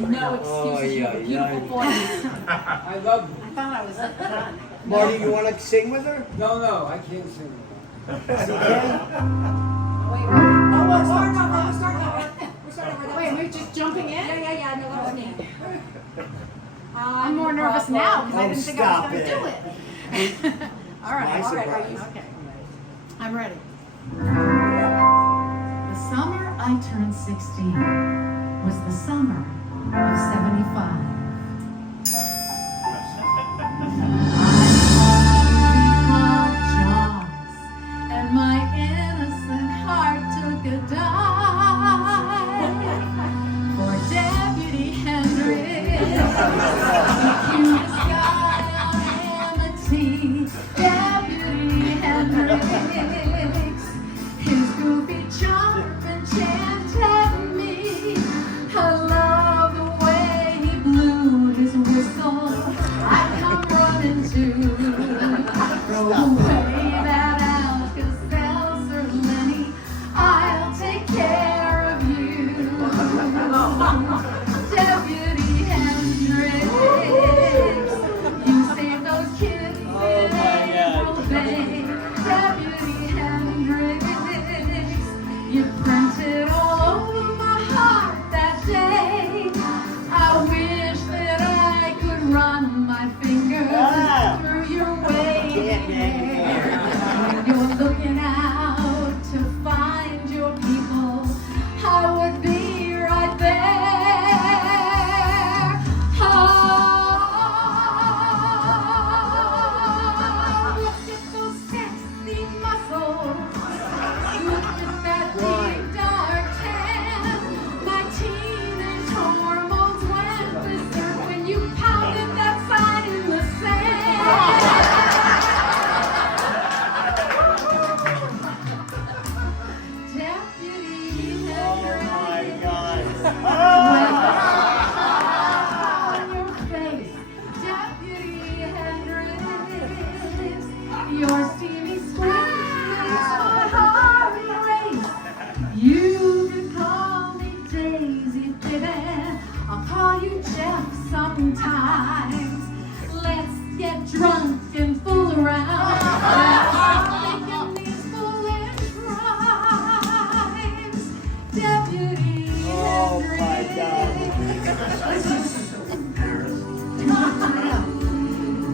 No excuses, you have a beautiful voice. I love you. I thought I was done. Marty, you want to sing with her? No, I can't sing. Wait, we're just jumping in? Yeah, no, that was me. I'm more nervous now because I didn't think I was going to do it. it. All right, Nice all right, surprise. okay. I'm ready. The summer I turned 16 was the summer of 75. And my innocent heart took a dive for Deputy Hendricks, the cutest guy on Amity. Deputy Hendricks, his goofy charm enchanted me. I love the way he blew his whistle. I come running to throw away that Alka-Seltzer, Lenny. I'll take care of you. Deputy Hendricks, you saved those kids in April Bay. Deputy Hendricks, you printed all over my heart that day. I wish that I could run my fingers through your waving hair. When you're looking out to find your people, I would be right there. Oh, look at those sexy muscles. Look at that deep dark tan. My teenage hormones went berserk when you pounded that sign in the sand. Deputy Hendricks. On your face, Deputy Hendricks. Your steamy squeeze makes my heart race. You can call me Daisy, baby. I'll call you Jeff sometimes. Let's get drunk and fool around. Making these foolish rhymes. Deputy Hendricks.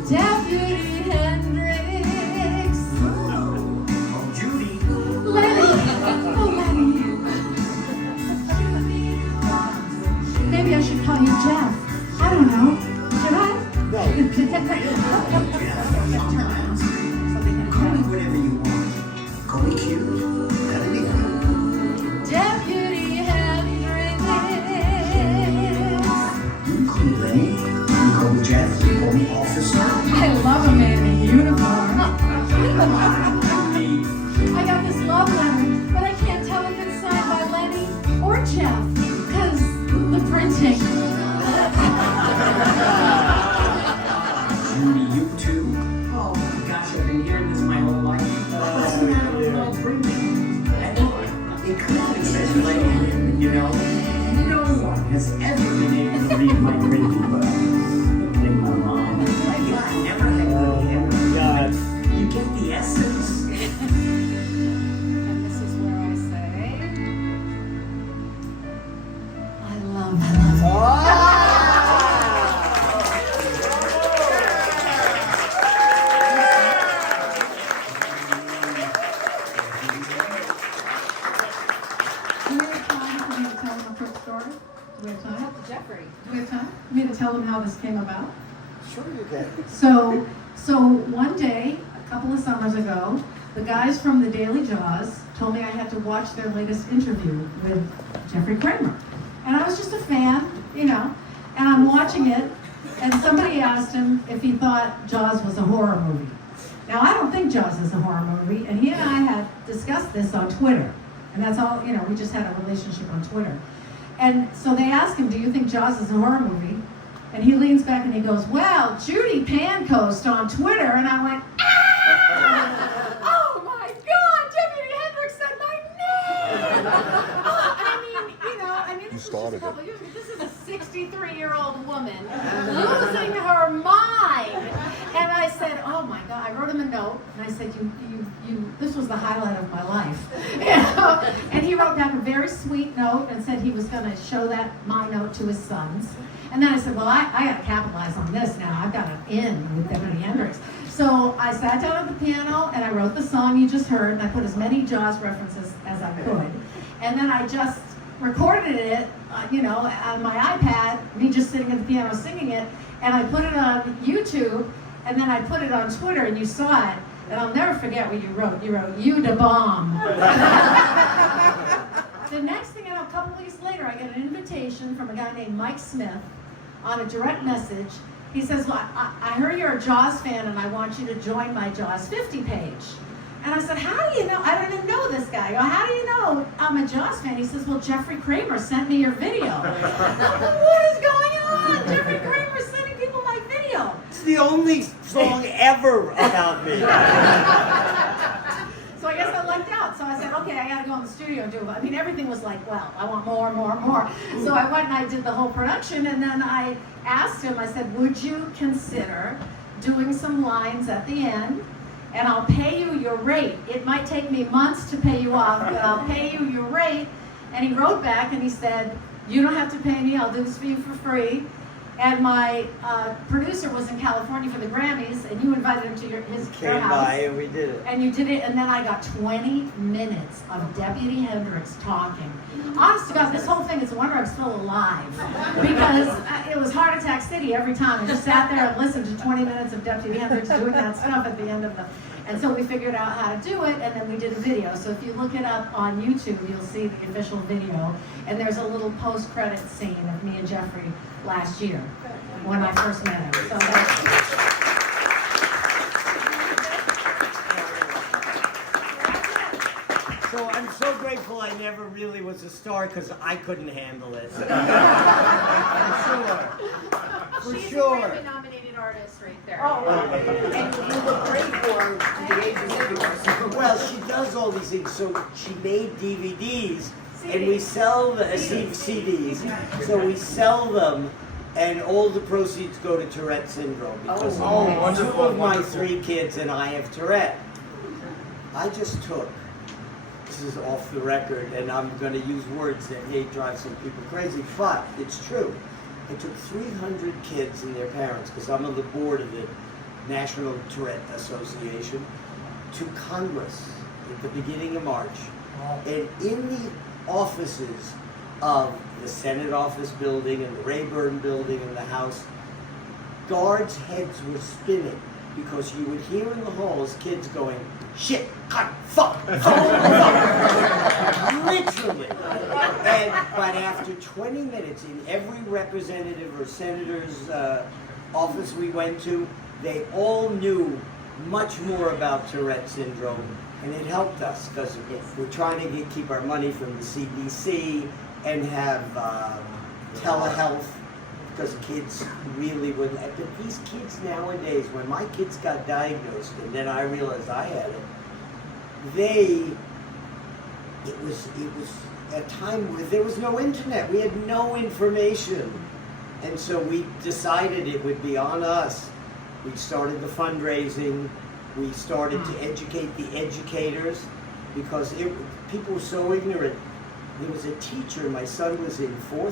Deputy Hendricks. Judy. Lenny. Oh, Lenny. Maybe I should call you Jeff. I don't know. Should I? No. Call me whatever you want. Call me cute. That'll be fun. Deputy Hendricks. You can call me Lenny. You can call me Jeff. You can call me Officer. I love a man in uniform. I got this love letter, but I can't tell if it's signed by Lenny or Jeff, because the printing. Judy, you too. Oh gosh, I've been hearing this my whole life. It could have been said Lenny, you know. No one has ever been able to read my printing, but including my mom. I never had good handwriting. You get the essence. And this is where I say, I love you. Do we have time for me to tell them a quick story? Do we have time? Jeffrey. Do we have time for me to tell them how this came about? Sure you can. So one day, a couple of summers ago, the guys from the Daily Jaws told me I had to watch their latest interview with Jeffery Kramer. And I was just a fan, you know, and I'm watching it, and somebody asked him if he thought Jaws was a horror movie. Now, I don't think Jaws is a horror movie, and he and I had discussed this on Twitter. And that's all, you know, we just had a relationship on Twitter. And so they asked him, do you think Jaws is a horror movie? And he leans back and he goes, well, Judy Pancost on Twitter. And I went, ah! Oh my God, Jeffery Hendricks said my name! Just a started couple it. years ago. This is a 63-year-old woman losing her mind. And I said, oh my God, I wrote him a note, and I said, this was the highlight of my life. And he wrote back a very sweet note and said he was going to show my note to his sons. And then I said, well, I got to capitalize on this now. I've got an in with Deputy Hendricks. So I sat down at the piano and I wrote the song you just heard, and I put as many Jaws references as I could. And then I just recorded it, on my iPad, me just sitting at the piano singing it, and I put it on YouTube, and then I put it on Twitter, and you saw it, and I'll never forget what you wrote. You wrote, "You da bomb." The next thing I know, a couple weeks later, I get an invitation from a guy named Mike Smith on a direct message. He says, well, I heard you're a Jaws fan, and I want you to join my Jaws 50 page. And I said, how do you know? I don't even know this guy. I go, how do you know I'm a Jaws fan? He says, well, Jeffrey Kramer sent me your video. What is going on? Jeffrey Kramer sending people my video. It's the only song ever about me. So I guess I lucked out. So I said, okay, I got to go in the studio and do it. I mean, everything was like, well, I want more, more, more. So I went and I did the whole production, and then I asked him, I said, would you consider doing some lines at the end? And I'll pay you your rate. It might take me months to pay you off, but I'll pay you your rate. And he wrote back and he said, you don't have to pay me, I'll do this for you for free. And my producer was in California for the Grammys, and you invited him to your Came house. by and we did it. And you did it, and then I got 20 minutes of Deputy Hendricks talking. Honest to God, this whole thing, it's a wonder I'm still alive. Because it was Heart Attack City every time. I just sat there and listened to 20 minutes of Deputy Hendricks doing that stuff at the end of the... And so we figured out how to do it, and then we did a video. So if you look it up on YouTube, you'll see the official video. And there's a little post-credit scene of me and Jeffrey last year when I first met him. So So I'm so grateful I never really was a star because I couldn't handle it. For She's sure. a Grammy-nominated artist right there. And you look great for her to the age of 50. Well, she does all these things. So she made DVDs, and we sell the CDs. So we sell them, and all the proceeds go to Tourette syndrome because two of my 3 kids and I have Tourette. I just took. This is off the record, and I'm going to use words that may drive some people crazy, but it's true. I took 300 kids and their parents, because I'm on the board of the National Tourette Association, to Congress at the beginning of March. And in the offices of the Senate office building and the Rayburn building and the House, guards' heads were spinning because you would hear in the halls kids going, shit, cut, fuck, literally. But after 20 minutes in every representative or senator's office we went to, they all knew much more about Tourette syndrome, and it helped us because we're trying to keep our money from the CDC and have telehealth, because kids really would. But these kids nowadays, when my kids got diagnosed, and then I realized I had it, it was a time where there was no internet. We had no information, and so we decided it would be on us. We started the fundraising. We started to educate the educators, because people were so ignorant. There was a teacher, my son was in 4th